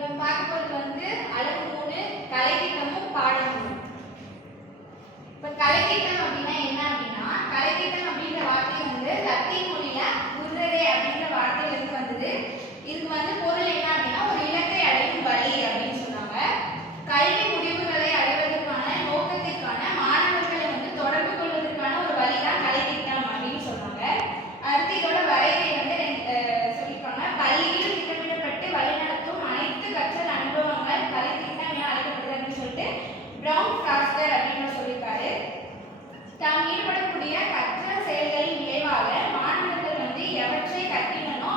நம்ம பார்க்க போறது வந்து அளவு 3 கலைத்திட்டமும் பாடமும். இப்ப கலைத்திட்டம் அப்படின்னா என்ன அப்படின்னா, கலைத்திட்டம் அப்படின்ற வார்த்தை வந்து லத்தீன் மொழியில குர்ரரே அப்படின்ற வார்த்தையில இருந்து வந்தது. இதுக்கு வந்து பொருள் என்ன அப்படின்னா, ஒரு இலக்கை அடையும் வழி அப்படின்னு சொன்னாங்க. கல்வி முடிவுகளை அடைவதற்கான நோக்கத்திற்கான மாணவர்களை வந்து தொடர்பு கொள்வதற்கான ஒரு வழிதான் கலைத்திட்டம் அப்படின்னு சொன்னாங்க. அடுத்து இதோட வரையறை வந்து சொல்லியிருக்காங்க. பள்ளியில் திட்டமிடப்பட்டு வழிநடத்தும் அனைத்து கற்றல் அனுபவங்கள் கலைத்திட்டம் என அழைக்கப்படுது அப்படின்னு சொல்லிட்டு பிரவுன் ஃபாஸ்டர் அப்படின்னு சொல்லியிருக்காரு. தாம் ஈடுபடக்கூடிய கற்றல் செயல்களின் விளைவாக மாணவர்கள் வந்து எவற்றை கற்கின்றனோ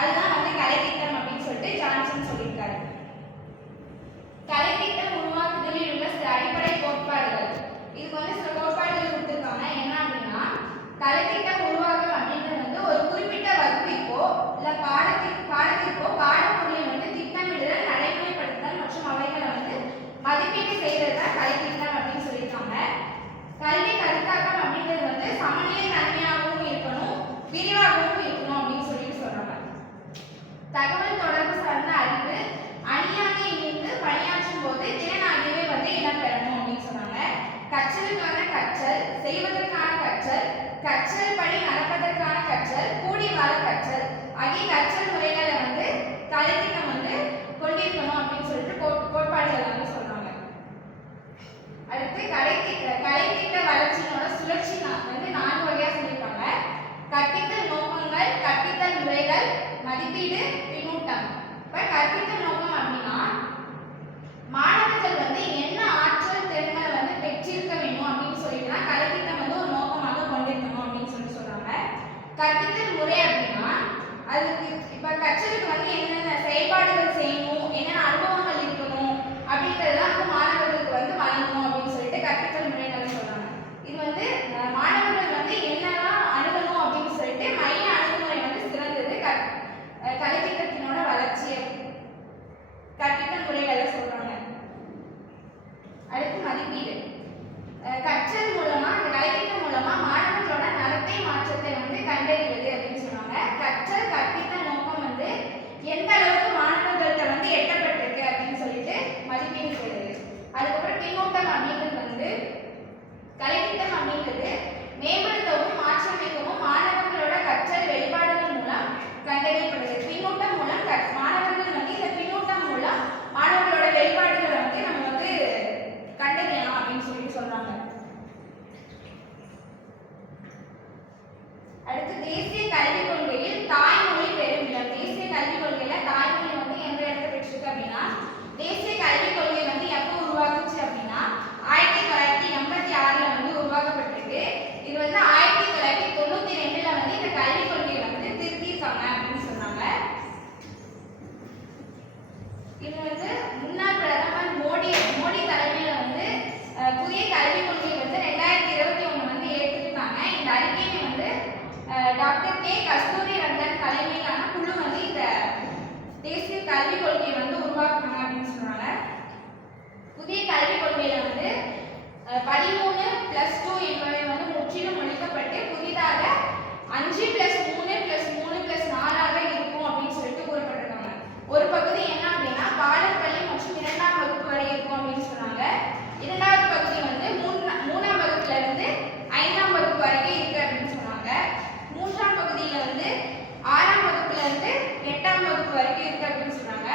அதுதான் வந்து கலைத்திட்டம் அப்படின்னு சொல்லிட்டு ஜான்சன் சொல்லியிருக்காரு. கலைத்திட்டம் உருவாக்குதலில் உள்ள சில அடிப்படை கோட்பாடுகள். இதுக்கு வந்து சில கோட்பாடுகள் கொடுத்திருக்காங்க. என்ன அப்படின்னா, கலைத்திட்டம் உருவாக்கம் அப்படின்றது வந்து ஒரு குறிப்பிட்ட வகுப்பிற்கோ இல்ல பாடத்திற்கோ பாடப்பொருளை வந்து திட்டமிடுதல், நடைமுறைப்படுத்துதல் மற்றும் அவைகளை வந்து மதிப்பீடு செய்வது தான் கலைத்திட்டம் அப்படின்னு சொல்லியிருக்காங்க. கல்வி கருத்தாக்கம் அப்படின்றது வந்து சமநிலை தன்மையாகவும் இருக்கணும், விரிவாகவும் இருக்கணும் அப்படின்னு சொல்றாங்க. தகவல் தொடர்பு சார்ந்த அறிவு அணியாக இணைந்து பணியாற்றும் போது திறன் ஆகியவை வந்து இடம்பெறணும் அப்படின்னு சொன்னாங்க. கற்றலுக்கான கற்றல், செய்வதற்கான கற்றல், கற்றல் படி நடப்பதற்கான கற்றல், கூடி வாழ கற்றல் ஆகிய கற்றல் முறைகளை வந்து கலைத்திட்டம் வந்து கொண்டிருக்கணும் அப்படின்னு சொல்லிட்டு கோட்பாடுகள் வந்து சொல்றாங்க. அடுத்து கலைத்திட்ட வளர்ச்சியோட சுழற்சி வந்து 4 வகையா சொல்லியிருக்காங்க. கற்பித்தல் நோக்கங்கள், கற்பித்தல் முறைகள், மதிப்பீடு, பின்னூட்டம். இப்ப கற்பித்தல் நோக்கம் அப்படின்னா, மாணவர்கள் வந்து என்ன ஆற்றல் திறன்களை வந்து பெற்றிருக்க வேண்டும் அப்படின்னு சொல்லிட்டு தான் கலைத்திட்டம் வந்து ஒரு நோக்கமாக கொண்டிருக்கணும் அப்படின்னு சொல்றாங்க. கற்பித்தல் முறை அப்படின்னா, அதுக்கு இப்ப கற்றலுக்கு வந்து என்னென்ன செயல்பாடுகள் செய்யணும், என்னென்ன அனுபவங்கள் இருக்கணும் அப்படின்றதெல்லாம் வந்து மாணவர்களுக்கு வந்து வழங்கணும் அப்படின்னு சொல்லிட்டு கற்பித்தல் முறைகள் சொல்றாங்க. இது வந்து மாணவர்கள் வந்து என்னெல்லாம் அணுகணும் அப்படின்னு சொல்லிட்டு மைய அணுகுமுறை வந்து சிறந்தது கலைத்திட்டத்தினோட வளர்ச்சி கற்பித்தல் முறைகளை சொல்றாங்க. அடுத்து மதிப்பீடு. கற்றல் மூலமா, அந்த கலைத்திட்டம் மூலமா மாணவர்களோட நடத்தை மாற்றத்தை வந்து கண்டறிவது அப்படின்னு சொன்னாங்க. கற்றல் கற்பித்த நோக்கம் வந்து எந்த அளவுக்கு மாணவர்கள்ட்ட வந்து எட்டப்பட்டிருக்கு அப்படின்னு சொல்லிட்டு மதிப்பீடு செய்வது. அதுக்கப்புறம் பின்னூட்டம் அப்படின்றது வந்து கலைத்திட்டம் அப்படின்றது மேம்படுத்தவும் மாற்றியமைக்கவும் மாணவர்களோட கற்றல் வெளிப்பாடுகள் மூலம் கண்டறியப்படுது. பின்னூட்டம் மூலம் மாணவர்கள் வந்து இந்த பின்னூட்டம் மூலம் மாணவர்களோட வெளிப்பாடுகளை வந்து நம்ம வந்து கண்டறியலாம் அப்படின்னு சொல்லிட்டு சொல்றாங்க. அடுத்து தேசிய கல்விக் கொள்கையில் தாய்மொழி பெருமிடம். தேசிய கல்விக் கொள்கையில தாய்மொழி வந்து எந்த இடத்துல பெற்றிருக்கு அப்படின்னா, தேசிய கல்விக் கொள்கை வந்து எப்போ உருவாக்குச்சு அப்படின்னா 1986ல வந்து உருவாக்கப்பட்டிருக்கு. இது வந்து 1992ல வந்து இந்த கல்விக் கொள்கையை வந்து திருத்திருக்காங்க அப்படின்னு சொன்னாங்க. இது வந்து முன்னாள் பிரதமர் மோடி தலைமையில வந்து புதிய கல்விக் கொள்கை வந்து 2021 வந்து ஏற்றிருக்காங்க. இந்த அறிக்கையை வந்து டாக்டர் கே கஸ்தூரி ரங்கன் தலைமையிலான குழு வந்து இந்த தேசிய கல்விக் கொள்கையை வந்து உருவாக்குறாங்க அப்படின்னு சொன்னாங்க. புதிய கல்விக் கொள்கையில வந்து 13+2 என்பவை வந்து முற்றிலும் ஒழிக்கப்பட்டு புதிதாக 5+3+3+4 இருக்கும் அப்படின்னு சொல்லிட்டு கூறப்பட்டிருக்காங்க. ஒரு பகுதி என்ன அப்படின்னா பாடற்பள்ளி மற்றும் 2ஆம் வகுப்பு வரை இருக்கும் அப்படின்னு சொன்னாங்க. 2வது பகுதி வந்து 3ஆம் வகுப்புல இருந்து 5ஆம் வகுப்பு வரைக்கும் இருக்கு அப்படின்னு சொன்னாங்க. 3ஆம் பகுதியில வந்து 6ஆம் வகுப்புல இருந்து 8ஆம் வகுப்பு வரைக்கும் இருக்கு அப்படின்னு சொன்னாங்க.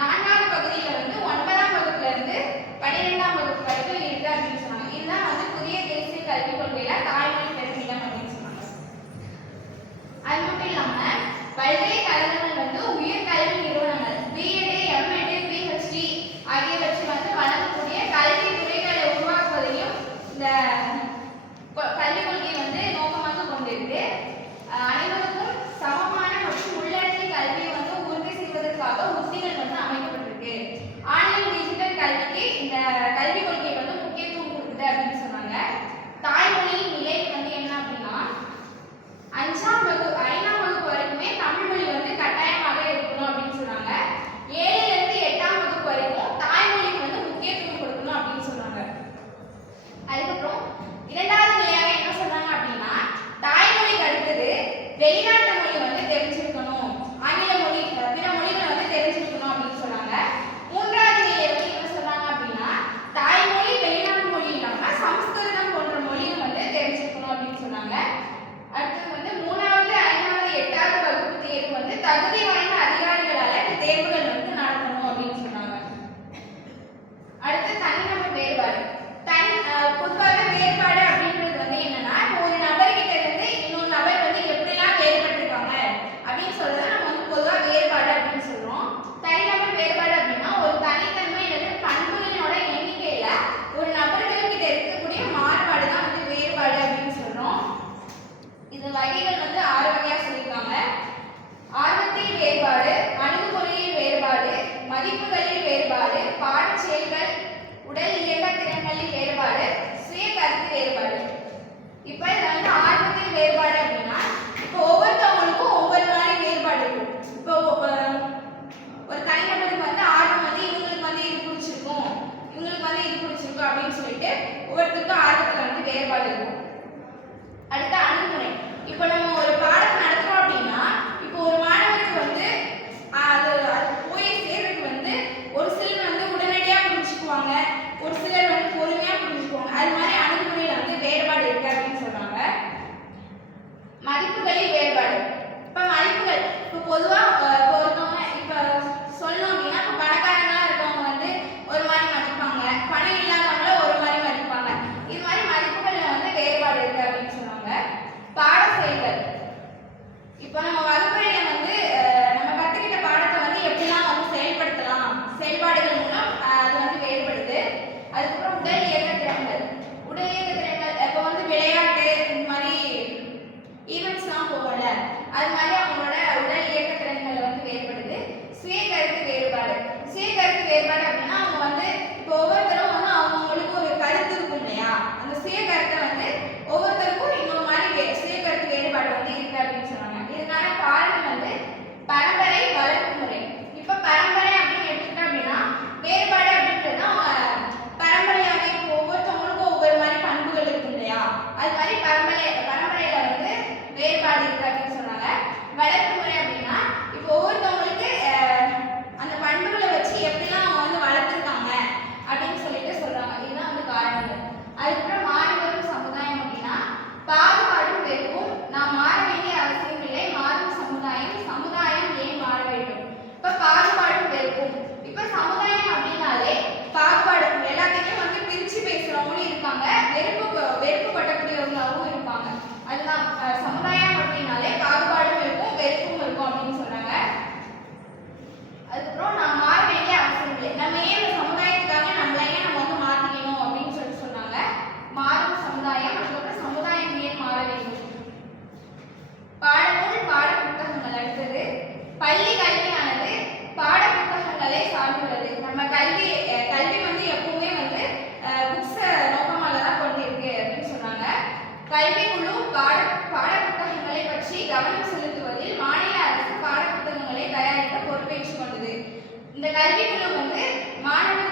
4வது பகுதியில வந்து 9ஆம் வகுப்புல இருந்து 12ஆம் வகுப்பு வரைக்கும் இருக்கு அப்படின்னு சொன்னாங்க. இதுதான் வந்து புதிய தேசிய கல்விக் கொள்கையில தாய்மொழி பெருமிடம் அப்படின்னு சொன்னாங்க. அது மட்டும் இல்லாம பல்கலைக்கழகங்கள் வந்து உயர்கல்வி நிறுவனங்கள் பிஎட், எம்எட், பிஹெச்டி ஆகியவற்றை வந்து வழங்கக்கூடிய கல்வி துறைகளை உருவாக்குவதையும் இந்த கல்விக் கொள்கை வந்து நோக்கமாக கொண்டிருக்கு. அனைவருக்கும் சமமான மற்றும் உள்ளடக்கிய கல்வியை வந்து உறுதி செய்வதற்காக உத்திகள் வந்து அமைக்கப்பட்டிருக்கு. ஆன்லைன் டிஜிட்டல் கல்விக்கு இந்த கல்விக் கொள்கை வந்து முக்கியத்துவம் கொடுக்குது அப்படின்னு சொன்னாங்க. தாய்மொழியின் நிலை வந்து என்ன அப்படின்னா 5ஆம் வகுப்பு வரைக்குமே தமிழ் மொழி வந்து பள்ளி வேறுபாடு, சுய கருத்து வேறுபாடு. இப்போ இதுல வந்து ஆர்வத்தில் வேறுபாடு அப்படின்னா இப்போ ஒவ்வொருத்தவங்களுக்கும் ஒவ்வொரு மாதிரி வேறுபாடு இருக்கும். இப்போ ஒரு தனிநபருக்கு வந்து ஆர்வம் வந்து இவங்களுக்கு வந்து இது பிடிச்சிருக்கும், இவங்களுக்கு வந்து இது பிடிச்சிருக்கும் அப்படின்னு சொல்லிட்டு ஒவ்வொருத்தருக்கும் ஆர்வத்துல வந்து வேறுபாடு இருக்கும். அடுத்த அணுகுமுறை. இப்போ நம்ம ஒரு பாடம் நடத்துறோம் அப்படின்னா இப்போ ஒரு மாணவருக்கு வந்து அது போய் சேர்றதுக்கு வந்து ஒரு சிலர் வந்து உடனடியாக புரிஞ்சுக்குவாங்க, ஒரு சிலர் வந்து பொறுமையாக புரிஞ்சுக்குவாங்க. அது மாதிரி அணுகுமுறையில் வந்து வேறுபாடு இருக்கு அப்படின்னு சொல்றாங்க. மதிப்புகளில் வேறுபாடு. இப்போ மதிப்புகள் இப்போ பொதுவாக ஒருத்தவங்க இப்போ சொல்லணும் அப்படின்னா இப்போ பணக்காரங்களா இருக்கவங்க வந்து ஒரு மாதிரி மதிப்பாங்க, பணம் இல்லாதவங்கள ஒரு மாதிரி மதிப்பாங்க. இது மாதிரி மதிப்புகளில் வந்து வேறுபாடு இருக்கு அப்படின்னு சொன்னாங்க. பாட செயல்கள். இப்போ நம்ம வகுப்பறையில வந்து நம்ம கத்துக்கிட்ட பாடத்தை வந்து எப்படிலாம் வந்து செயல்படுத்தலாம், செயல்பாடுகள் மூலம் அது வந்து வேறுபடுது. அதுக்கப்புறம் உடல் இயக்க திறன்கள். உடல் இயக்க திறன்கள் இப்போ வந்து விளையாட்டு இந்த மாதிரி ஈவெண்ட்ஸ்லாம் போகல, அது மாதிரி அவங்களோட உடல் இயக்க திறன்கள் வந்து வேறுபடுது. சுய கருத்து வேறுபாடு. சுய கருத்து வேறுபாடு அப்படின்னா அவங்க வந்து இப்போ ஒவ்வொருத்தரும் வந்து அவங்களுக்கு ஒரு கருத்து இருக்கும் இல்லையா, அந்த சுய கருத்தை வந்து ஒவ்வொருத்தருக்கும் இன்னொரு மாதிரி சுய கருத்து வேறுபாடு வந்து இருக்கு அப்படின்னு சொன்னாங்க. இதுக்கான காரணம் வந்து பரம்பரை வளர்ப்பு முறை. இப்போ பரம்பரை அப்படின்னு எடுத்துக்கிட்டோம் அப்படின்னா வேறுபாடு அப்படின்றது பரம்பரையாகவே ஒவ்வொருத்தவங்களுக்கும் ஒவ்வொரு மாதிரி பண்புகள் இருக்கும் இல்லையா, அது மாதிரி பரம்பரையில வந்து வேறுபாடு இருக்கு அப்படின்னு சொன்னாங்க. வளர்ப்பு முறை அப்படின்னா இப்போ ஒவ்வொருத்தவங்களுக்கு அந்த பண்புகளை வச்சு எப்படிலாம் அவங்க வந்து வளர்த்துருக்காங்க அப்படின்னு சொல்லிட்டு சொல்றாங்க. இதுதான் வந்து காரணங்கள். அதுக்கப்புறம் மாறி வரும் சமுதாயம் அப்படின்னா பாகுபாடும் வெறுப்பும் நாம் மாற வேண்டிய அவசியம் இல்லை, மாறும் சமுதாயம், சமுதாயம் ஏன் மாற வேண்டும். இப்ப பாகுபாடும் வெறுப்பும். இப்ப சமுதாயம் அப்படின்னாலே பாகுபாடு எல்லாத்தையுமே வந்து பிரிச்சு பேசுறவங்களும் இருக்காங்க, வெறுப்பு பட்டக்கூடியவங்களாகவும் இருப்பாங்க. அதுதான் சமுதாயம் அப்படின்னாலே பாகுபாடும் இருக்கும், வெறுப்பும் இருக்கும் அப்படின்னு சொன்னாங்க. அதுக்கப்புறம் நான் மாற வேண்டிய அவசியம் இல்லை, நம்ம ஏன் இந்த சமுதாயத்துக்காக நம்மளையே நம்ம வந்து மாத்திக்கணும் அப்படின்னு சொல்லிட்டு சொன்னாங்க. மாறும் சமுதாயம். அதுக்கப்புறம் சமுதாயம் ஏன் மாற வேண்டும். பாடநூல் பாட புத்தகங்கள். அடுத்தது பள்ளி கல்வியானது பாட புத்தகங்களை சார்ந்துள்ளது. நம்ம கல்வி வந்து எப்பவுமே வந்து புக்ஸ் நோக்கமாக தான் கொண்டு இருக்கு அப்படின்னு சொன்னாங்க. கல்விக்குழு பாட புத்தகங்களை பற்றி கவனம் செலுத்துவதில் மாநில அரசு பாட புத்தகங்களை தயாரிக்க பொறுப்பேற்றுக் கொண்டது. இந்த கல்விக்குழு வந்து மாணவ